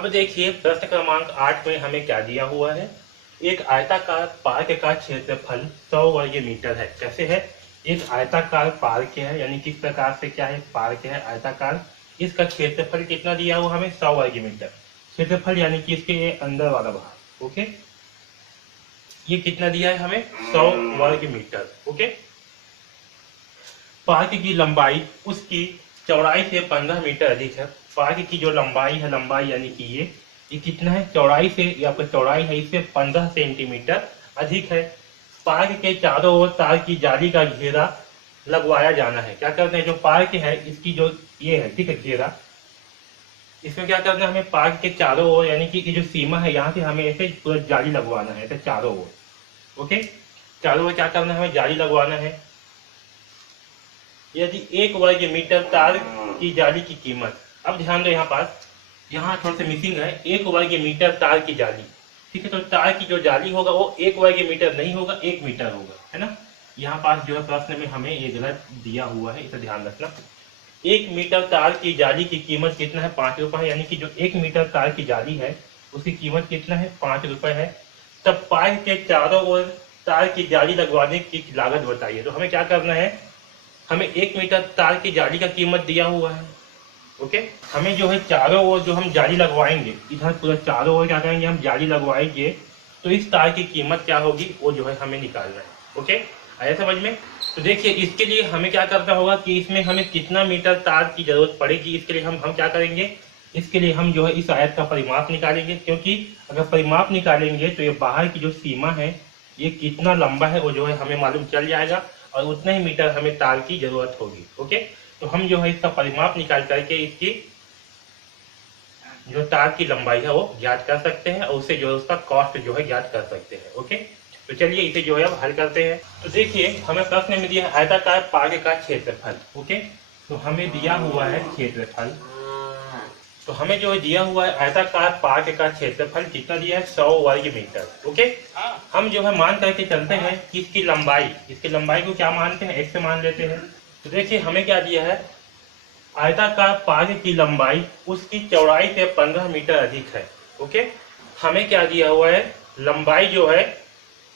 अब देखिए प्रश्न क्रमांक 8 में हमें क्या दिया हुआ है। एक आयताकार पार्क का क्षेत्रफल 100 वर्ग मीटर है। कैसे है? एक आयताकार पार्क है, यानी किस प्रकार से क्या है, पार्क है आयताकार। इसका क्षेत्रफल कितना दिया हुआ हमें? 100 वर्ग मीटर। क्षेत्रफल यानी कि इसके ये अंदर वाला भाग। ओके, ये कितना दिया है हमें? 100 वर्ग मीटर। ओके, पार्क की लंबाई उसकी चौड़ाई से 15 मीटर अधिक है। पार्क की जो लंबाई है, लंबाई यानी कि ये कितना है? चौड़ाई से, ये आपका चौड़ाई है, इससे 15 सेंटीमीटर अधिक है। पार्क के चारों ओर तार की जाली का घेरा लगवाया जाना है। क्या करते हैं? जो पार्क है इसकी जो ये है, ठीक है, घेरा, इसमें क्या करना है हमें? पार्क के चारों ओर यानी कि जो सीमा है यहाँ से हमें ऐसे पूरा जाली लगवाना है, ऐसे चारों ओर। ओके, चारों ओर क्या करना है? हमें जाली लगवाना है। यदि 1 वर्ग मीटर तार की जाली की कीमत, अब ध्यान दो यहाँ पास, यहाँ थोड़ा सा मिसिंग है। 1 वर्ग मीटर तार की जाली, ठीक है, तो तार की जो जाली होगा वो 1 वर्ग मीटर नहीं होगा, 1 मीटर होगा, है ना। यहाँ पास जो है प्रश्न में हमें ये गलत दिया हुआ है, इसे ध्यान रखना। 1 मीटर तार की जाली की कीमत कितना है? 5 रुपए है। यानी कि जो 1 मीटर तार की जाली है उसकी कीमत कितना है? 5 रुपए है। तब पार्क के चारों ओर तार की जाली लगवाने की लागत बताइए। तो हमें क्या करना है? हमें 1 मीटर तार की जाली का कीमत दिया हुआ है। ओके, हमें जो है चारों ओर जो हम जाली लगवाएंगे, इधर पूरा चारों ओर क्या करेंगे? हम जाली लगवाएंगे, तो इस तार की कीमत क्या होगी वो जो है हमें निकालना है। ओके, आया समझ में? तो देखिए इसके लिए हमें क्या करना होगा कि इसमें हमें कितना मीटर तार की जरूरत पड़ेगी। इसके लिए हम क्या करेंगे? इसके लिए हम जो है इस आयत का परिमाप निकालेंगे, क्योंकि अगर परिमाप निकालेंगे तो ये बाहर की जो सीमा है ये कितना लंबा है वो जो है हमें मालूम चल जाएगा, और उतना ही मीटर हमें तार की जरूरत होगी। ओके, तो हम जो है इसका परिमाप निकाल करके इसकी जो तार की लंबाई है वो ज्ञात कर सकते हैं, और उससे जो है उसका कॉस्ट जो है ज्ञात कर सकते हैं। ओके, तो चलिए इसे जो है अब हल करते हैं। तो देखिए हमें प्रश्न में दिया है आयताकार पार्क का क्षेत्रफल। ओके, तो हमें दिया हुआ है क्षेत्रफल, तो हमें जो है दिया हुआ है आयताकार पार्क का क्षेत्रफल कितना दिया है? 100 वर्ग मीटर। ओके, हम जो है मान करके चलते हैं कि इसकी लंबाई को क्या मानते हैं? x से मान लेते हैं। तो देखिए हमें क्या दिया है? आयताकार पार्क की लंबाई उसकी चौड़ाई से 15 मीटर अधिक है। ओके, हमें क्या दिया हुआ है? लंबाई जो है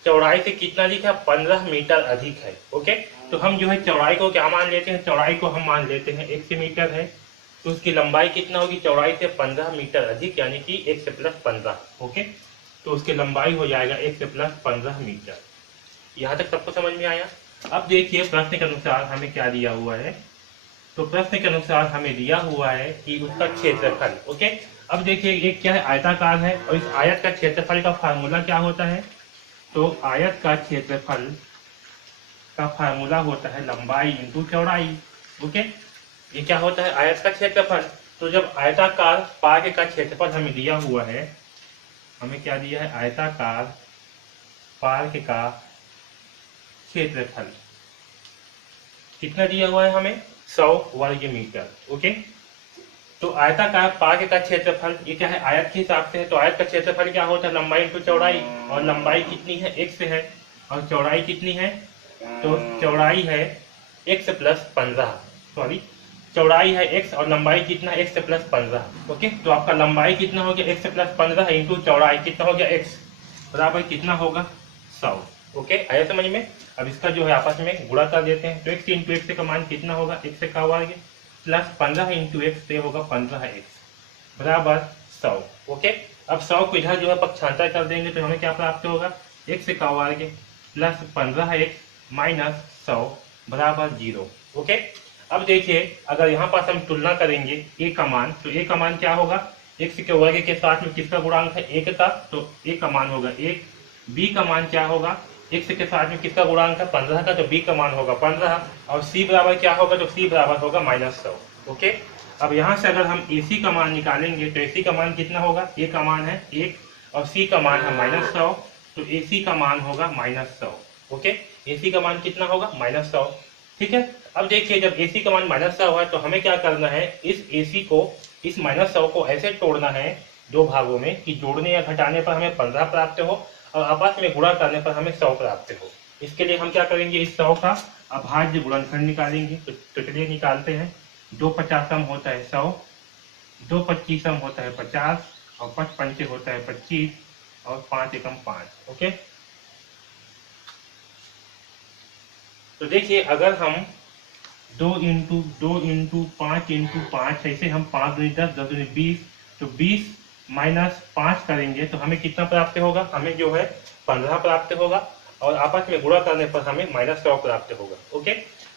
चौड़ाई से कितना अधिक है? 15 मीटर अधिक है। ओके, तो हम जो है चौड़ाई को क्या मान लेते हैं? चौड़ाई को हम मान लेते हैं 1 मीटर है, तो उसकी लंबाई कितना होगी? चौड़ाई से 15 मीटर अधिक, यानी कि 1 से प्लस 15। ओके, तो उसकी लंबाई हो जाएगा 1 से प्लस 15 मीटर। यहाँ तक सबको समझ में आया? अब देखिए प्रश्न के अनुसार हमें क्या दिया हुआ है। तो प्रश्न के अनुसार हमें दिया हुआ है कि उसका क्षेत्रफल। ओके, अब देखिए ये क्या है? आयताकार है, और इस आयत का क्षेत्रफल का फार्मूला क्या होता है? तो आयत का क्षेत्रफल का फार्मूला होता है लंबाई इंटू चौड़ाई। ओके, ये क्या होता है? आयत का क्षेत्रफल। तो जब आयताकार पार्क का क्षेत्रफल हमें दिया हुआ है, हमें क्या दिया है? आयताकार पार्क का क्षेत्रफल कितना दिया हुआ है हमें? 100 वर्ग मीटर। ओके, तो आयताकार पार्क का क्षेत्रफल ये क्या है? आयत के हिसाब से है, तो आयत का क्षेत्रफल क्या होता है? लंबाई इंटू चौड़ाई, और लंबाई कितनी है? x है, और चौड़ाई कितनी है? तो चौड़ाई है x प्लस 15, सॉरी, चौड़ाई है x और लंबाई कितना है? x plus 15। ओके, तो आपका लंबाई कितना हो गया? x प्लस 15 इंटू चौड़ाई कितना हो गया? x बराबर कितना होगा? 100। ओके, आया समझ में? अब इसका जो है आपस में गुणा कर देते हैं, तो x इंटू एक्स का मान कितना होगा? x का वर्ग प्लस 15 इंटू एक्स से होगा 15x बराबर 100। ओके, अब 100 को इधर जो है पक्षांतर कर देंगे तो हमें क्या प्राप्त होगा? x का वर्ग प्लस 15x माइनस 100 बराबर 0। ओके, अब देखिए अगर यहाँ पास हम तुलना करेंगे a का मान, तो a का मान क्या होगा? x के वर्ग के साथ में किसका गुणांक है? 1 का, तो a का मान होगा 1। b का मान क्या होगा? x के साथ में किसका गुणांक है? 15 का, तो b का मान होगा 15, और c बराबर क्या होगा? तो c बराबर होगा -100। ओके, अब यहाँ से अगर हम ac का मान निकालेंगे तो ac का मान कितना होगा? a का मान है 1 और c का मान है -100, तो ac का मान होगा -100। ओके, ac का मान कितना होगा? -100। ठीक है, अब देखिए जब ac का मान -100 है तो हमें क्या करना है? इस ac को, इस -100 को ऐसे तोड़ना है दो भागों में कि जोड़ने या घटाने पर हमें 15 प्राप्त हो और आपस में गुणा करने पर हमें 100 प्राप्त हो। इसके लिए हम क्या करेंगे? इस 100 का अभाज्य गुणनखंड निकालेंगे। तो चलिए निकालते हैं। 2 50 होता है 100, 2 25 होता है 50, और 5 पंचे होता है 25 और 5 एकम 5। ओके, तो देखिए अगर हम 2 इंटू 5 ऐसे हम 5 दूनी 10, 10 दूनी 20, तो 20 माइनस 5 करेंगे तो हमें कितना प्राप्त होगा, हमें जो है 15 प्राप्त होगा, और आपस में गुणा करने पर हमें -100 प्राप्त होगा। ओके,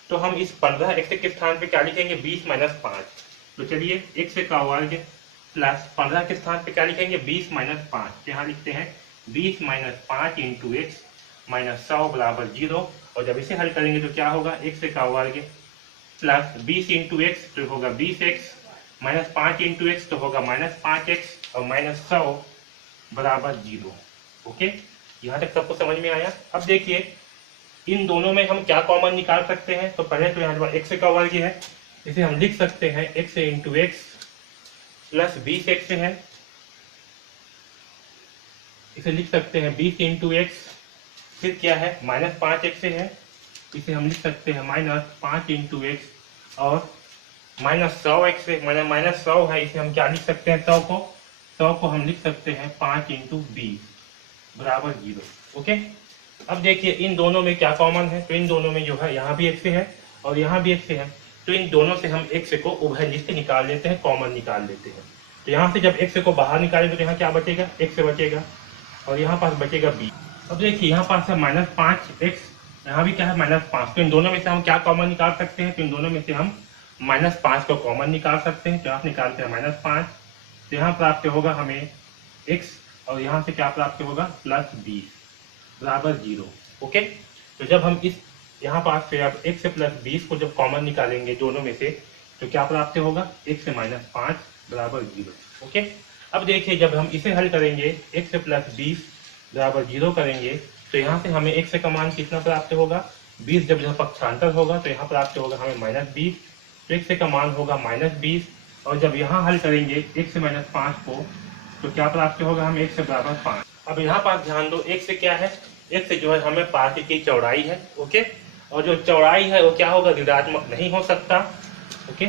तो हम इस 15 x के स्थान पे क्या लिखेंगे, 20 माइनस 5। तो चलिए x का वर्ग प्लस 15 के स्थान पे क्या लिखेंगे, 20 माइनस 5। यहाँ लिखते हैं 20 माइनस 5 इंटू एक्स माइनस 100 बराबर 0। और जब इसे हल करेंगे तो क्या होगा, x का वर्ग प्लस 20 इंटू एक्स तो होगा 20x माइनस 5 इंटू एक्स तो होगा -5x और माइनस 100 बराबर 0। ओके, यहाँ तक सबको समझ में आया। अब देखिए इन दोनों में हम क्या कॉमन निकाल सकते हैं। तो पहले तो यहाँ x का वर्ग है, इसे हम लिख सकते हैं x into x plus 20x है, इसे लिख सकते हैं 20 इंटू एक्स, फिर क्या है -5x है, इसे हम लिख सकते हैं -5 इंटू एक्स, और -100x है, -100 है, इसे हम क्या लिख सकते हैं, 100 को हम लिख सकते हैं 5 इंटू 20 बराबर 0। ओके, अब देखिए इन दोनों में क्या कॉमन है, तो इन दोनों में जो है यहाँ भी x है और यहाँ भी x है, तो इन दोनों से हम x को उभयनिष्ठ से निकाल लेते हैं, कॉमन निकाल लेते हैं। तो यहाँ से जब x को बाहर निकालेंगे तो यहाँ क्या बचेगा, x बचेगा, और यहाँ पास बचेगा b। अब देखिए यहाँ पास है -5x, यहाँ भी क्या है -5, तो इन दोनों में से हम क्या कॉमन निकाल सकते हैं, तो इन दोनों में से हम -5 को कॉमन निकाल सकते हैं। तो आप निकालते हैं -5, तो यहाँ प्राप्त होगा हमें x, और यहाँ से क्या प्राप्त होगा +20 बराबर 0। ओके, तो जब हम इस यहाँ पास से अब x से +20 को जब कॉमन निकालेंगे दोनों में से, तो क्या प्राप्त होगा, x से -5 बराबर 0। ओके, अब देखिए जब हम इसे हल करेंगे x से +20 बराबर 0 करेंगे, तो यहाँ से हमें x का मान कितना प्राप्त होगा, 20, जब यह पक्षांतर होगा तो यहाँ प्राप्त होगा हमें -20, तो x का मान होगा -20, और जब यहाँ हल करेंगे x से -5 को, तो क्या प्राप्त होगा हमें x से बराबर 5। अब यहाँ पास ध्यान दो, x से क्या है, x से जो है हमें पार्क की चौड़ाई है। ओके, और जो चौड़ाई है वो क्या होगा, ऋणात्मक नहीं हो सकता। ओके,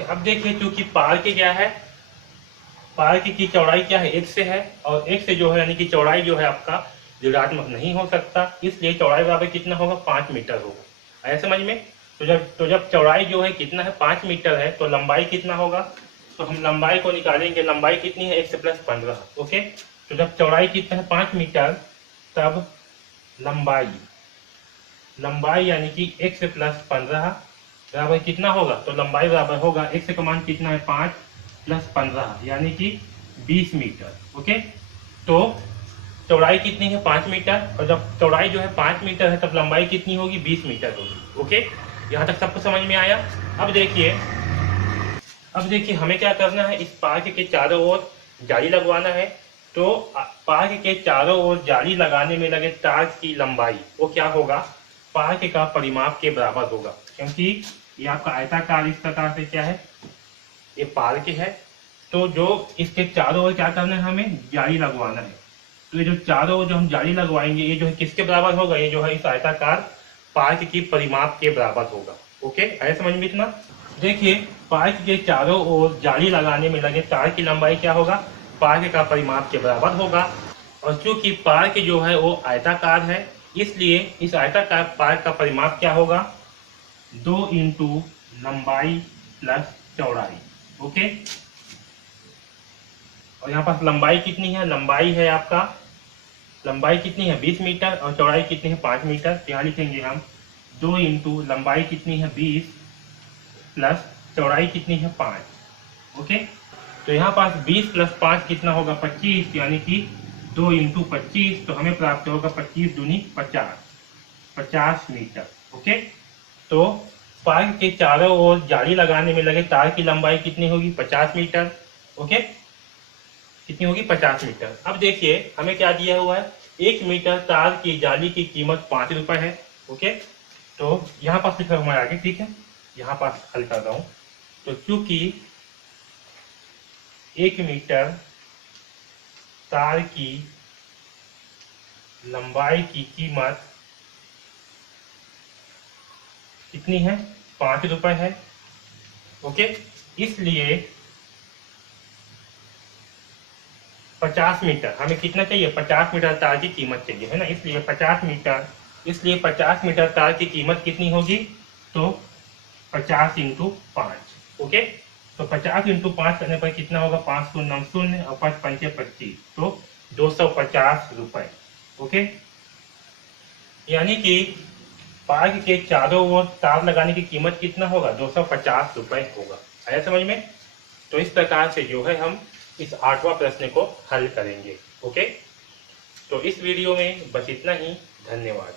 अब देखिए क्योंकि पार्क क्या है, पार्क की चौड़ाई क्या है, x से है, और x से जो है यानी कि चौड़ाई जो है आपका ऋणात्मक नहीं हो सकता, इसलिए चौड़ाई बराबर कितना होगा, 5 मीटर होगा। आया समझ में। तो जब चौड़ाई जो है कितना है, 5 मीटर है, तो लंबाई कितना होगा, तो हम लंबाई को निकालेंगे, लंबाई कितनी है, x + 15। ओके, तो जब चौड़ाई कितना है 5 मीटर, तब लंबाई यानी कि x + 15 बराबर कितना होगा, तो लंबाई बराबर होगा x का मान कितना है 5 + 15 यानी कि 20 मीटर। ओके, तो चौड़ाई कितनी है 5 मीटर, और जब चौड़ाई जो है 5 मीटर है तब लंबाई कितनी होगी, 20 मीटर होगी। ओके, यहाँ तक सबको समझ में आया। अब देखिए हमें क्या करना है, इस पार्क के चारों ओर जाली लगवाना है। तो पार्क के चारों ओर जाली लगाने में लगे तार की लंबाई वो क्या होगा, पार्क का परिमाप के बराबर होगा, क्योंकि ये आपका आयताकार इस प्रकार से क्या है, ये पार्क है, तो जो इसके चारों ओर क्या करना है, हमें जाली लगवाना है। तो ये जो चारों ओर जो हम जाली लगवाएंगे, ये जो है किसके बराबर होगा, ये जो है इस आयताकार पार्क की परिमाप के बराबर होगा। ओके, ऐसे समझ में इतना। देखिए पार्क के चारों ओर जाली लगाने में लगे तार की लंबाई क्या होगा, पार्क का परिमाप के बराबर होगा। और चूंकि पार्क जो है वो आयताकार है, इसलिए इस आयताकार पार्क का परिमाप क्या होगा, 2 इंटू लंबाई प्लस चौड़ाई। ओके, और यहाँ पास लंबाई कितनी है, लंबाई है आपका, लंबाई कितनी है 20 मीटर, और चौड़ाई कितनी है 5 मीटर। तो यहाँ लिखेंगे हम 2 इंटू लंबाई कितनी है 20 प्लस चौड़ाई कितनी है 5। ओके, तो यहाँ पास 20 + 5 कितना होगा 25, यानी कि 2 इंटू 25, तो हमें प्राप्त होगा 25 दूनी 50 मीटर। ओके, तो पार्क के चारों ओर जाली लगाने में लगे तार की लंबाई कितनी होगी 50 मीटर। ओके, कितनी होगी 50 मीटर। अब देखिए हमें क्या दिया हुआ है, 1 मीटर तार की जाली की कीमत 5 रुपए है। ओके, तो यहाँ पास लिखा हुआ है आगे, ठीक है, यहाँ पास हल कर रहा हूँ। तो चूंकि 1 मीटर तार की लंबाई की कीमत कितनी है 5 रुपए है। ओके, इसलिए 50 मीटर, हमें कितना चाहिए, 50 मीटर तार की कीमत चाहिए, है ना। इसलिए 50 मीटर तार की कीमत कितनी होगी, तो 50 इंटू 5। ओके, तो 50 इंटू 5 करने पर कितना होगा, 5 शून्य 0 और 5 पंचे 25, तो 250 रुपए। ओके, यानी कि पार्क के चारों ओर तार लगाने की कीमत कितना होगा, 250 रुपए होगा। आया समझ में। तो इस प्रकार से जो है हम इस 8वां प्रश्न को हल करेंगे। ओके, तो इस वीडियो में बस इतना ही। धन्यवाद।